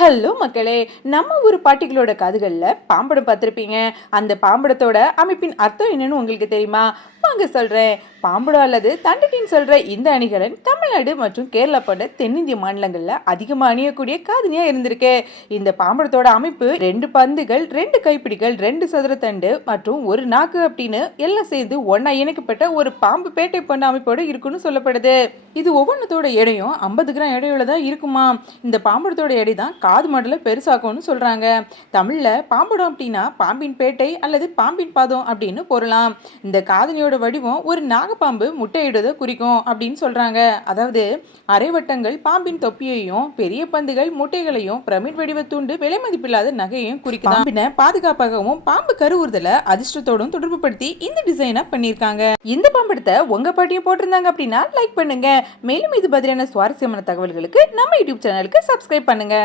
Hello மக்களே நம்ம ஊர் பாட்டிகளோட காதுகளில் பாம்படம் பார்த்துருப்பீங்க. அந்த பாம்படத்தோட அமைப்பின் அர்த்தம் என்னன்னு உங்களுக்கு தெரியுமா? வாங்க சொல்கிறேன் பாம்படம் அல்லது தண்டட்டின்னு சொல்கிற இந்த அணிகலன் தமிழ்நாடு மற்றும் கேரளா போன்ற தென்னிந்திய மாநிலங்களில் அதிகமாக அணியக்கூடிய காதணியாக இருந்திருக்கு. இந்த பாம்படத்தோட அமைப்பு ரெண்டு பந்துகள் ரெண்டு கைப்பிடிகள் ரெண்டு சதுரத்தண்டு மற்றும் ஒரு நாக்கு அப்படின்னு எல்லாம் சேர்ந்து ஒன்றா இணைக்கப்பட்ட ஒரு பாம்பு பேட்டை பண்ண அமைப்போடு இருக்குன்னு சொல்லப்படுது. இது ஒவ்வொன்றத்தோட எடையும் ஐம்பது கிராம் எடையுள்ள தான் இருக்குமா? இந்த பாம்படத்தோட எடை தான் காது மாடலை பெருசாக்கும்னு சொல்கிறாங்க தமிழில் பாம்படம் அப்படின்னா பாம்பின் பேட்டை அல்லது பாம்பின் பாதம் அப்படின்னு பொருளாம். இந்த காதணியோட வடிவம் ஒரு நாகப்பாம்பு முட்டையிடுவதை குறிக்கும் அப்படின்னு சொல்கிறாங்க அதாவது அரைவட்டங்கள் பாம்பின் தொப்பியையும் பெரிய பந்துகள் முட்டைகளையும் பிரமிட் வடிவ துண்டு விலை மதிப்பில்லாத நகையையும் குறிக்கும் பின்ன பாதுகாப்பாகவும் பாம்பு கருவுறுதலை அதிர்ஷ்டத்தோடும் தொடர்புபடுத்தி இந்த டிசைனை பண்ணியிருக்காங்க. இந்த பாம்படத்தை உங்கள் பாட்டியை போட்டிருந்தாங்க அப்படின்னா லைக் பண்ணுங்க. மேலும் இது மாதிரியான சுவாரஸ்யமான தகவல்களுக்கு நம்ம யூடியூப் சேனலுக்கு சப்ஸ்கிரைப் பண்ணுங்க.